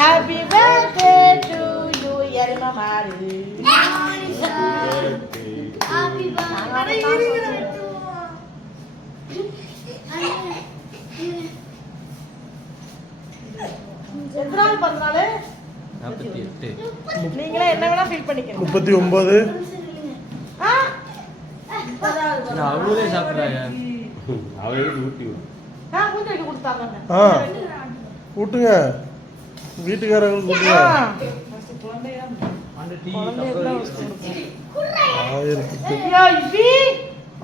Happy birthday to you, Yarima Mari. Happy birthday. எத்தனாவது பிறந்தநாள்? 48. நீங்களே என்ன வேணா ஃபீல் பண்ணிக்கணும். 39. அவளே சாப்பிடுறாங்க. அவளே ஊட்டி கூட்டிட்டு கொடுத்தாங்க. ஊட்டுங்க, வீட்டுக்காரங்க ஊட்டுங்க.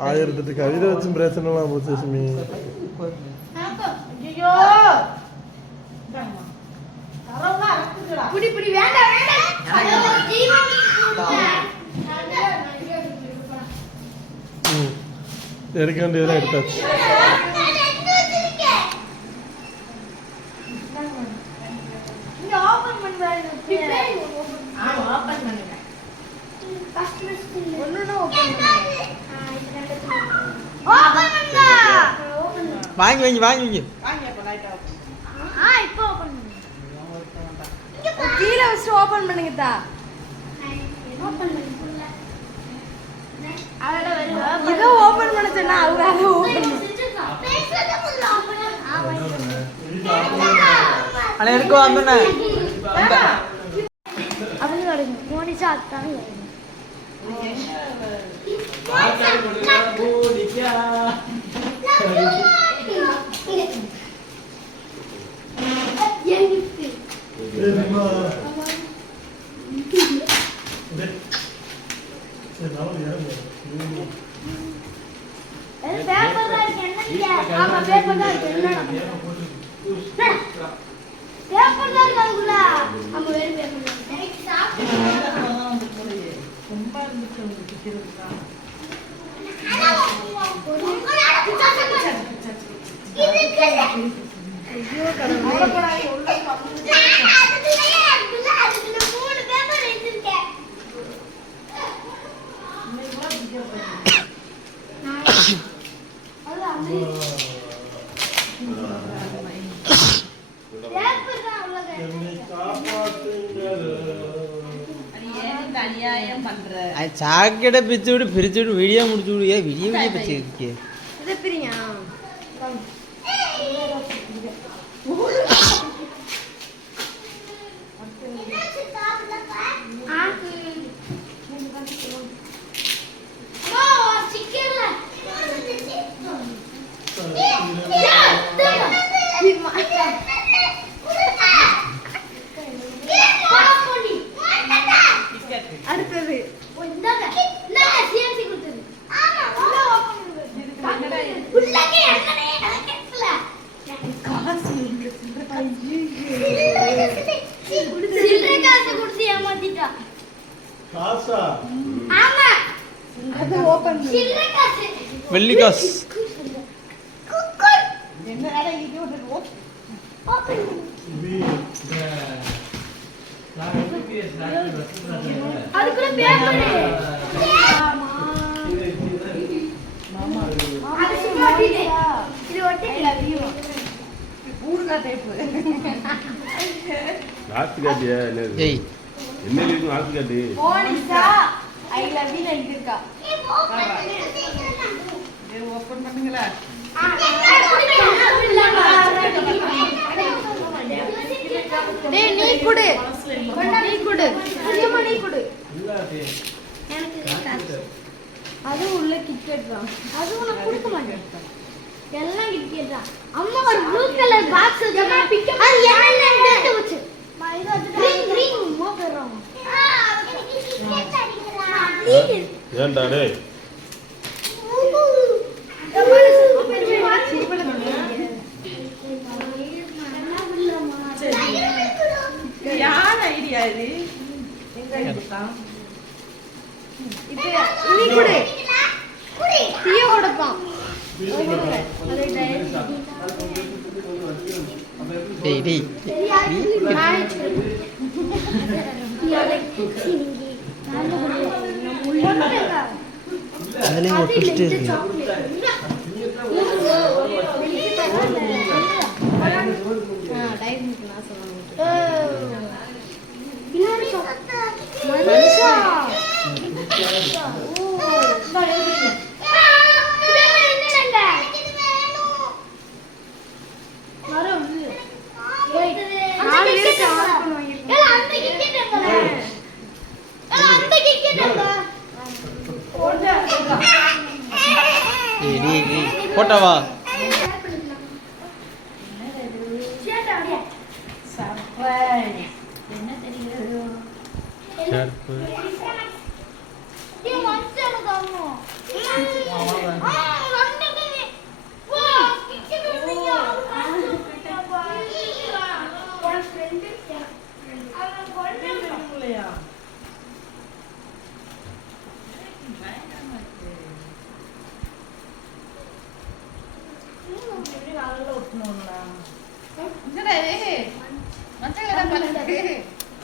1008 கவிதை வச்சு பிரச்சனைலாம் போச்சு சுமி. ஐயோ புடி புடி வேண்டாம் வேண்டாம். எடுக்க வேண்டியதெல்லாம் எடுத்தாச்சு. வாங்கி வாங்கி வாங்கி கீழே வச்சு ஓபன் பண்ணுங்கதா. இதோ ஓபன் பண்ண சொன்னா அவங்க அதை ஓபன் அண்ணா எடுக்கோ அண்ணா அவங்க வருங்க மோனிஷா அத்தாங்க சாக்கடை பிச்சு விட்டு பிரிச்சு விட்டு விடியா முடிச்சு விடு. ஏன் விடிய விடிய பிச்சு இருக்கே அடுத்தது வெள்ளிக்காசு அதுக்குள்ள பேப்பர் இது ஒட்டி ஊர்ல டேப் லாஸ்ட் காட்டியா என்னது? ஏய் என்ன இருக்கு லாஸ்ட் காட்டி? மோனிஷா ஐ லவ் யூ எழுதி இருக்கா. ஓபன் பண்ணுங்களா? டேய் நீ குடு. நீ குடு. கொஞ்சமா நீ குடு. அது உள்ள கிட்கெட் தான். அது உனக்கு கொடுக்க மாட்டேன். எல்லாம் கிட்கெட் தான். அம்மா ஒரு ப்ளூ கலர் பாக்ஸ் ஜமா பிக் அப் அது என்ன எடுத்து வச்சு. ரிங் ரிங் மோகறோம். கிட்கெட் அடிக்குறா. ஏன்டா டேய்? யார் ஐடியா இது? எங்க எடுத்தான்? இப்போ நீ குடு. குடு. தீய கொடுப்பான். டேய் டேய் அதுலயும் ஒரு ட்விஸ்ட் இருக்கு. போட்டாவா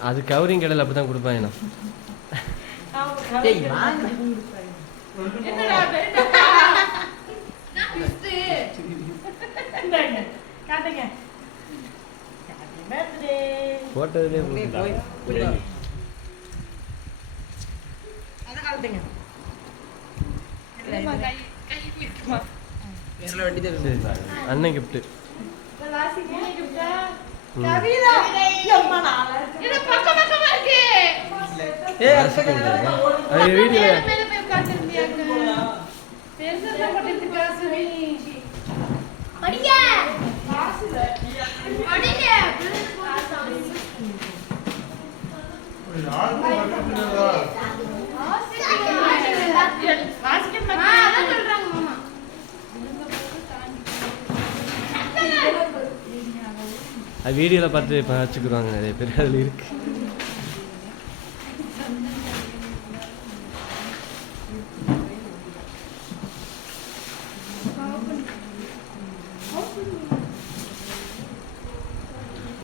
அது கவரிங் கடையில் அப்படி தான் கொடுப்பாங்க போட்டதுலேயே அண்ணன் கிஃப்ட் அது வீடியோவில் பார்த்து இப்போ வச்சுக்குருவாங்க நிறைய பேர் அதில் இருக்கு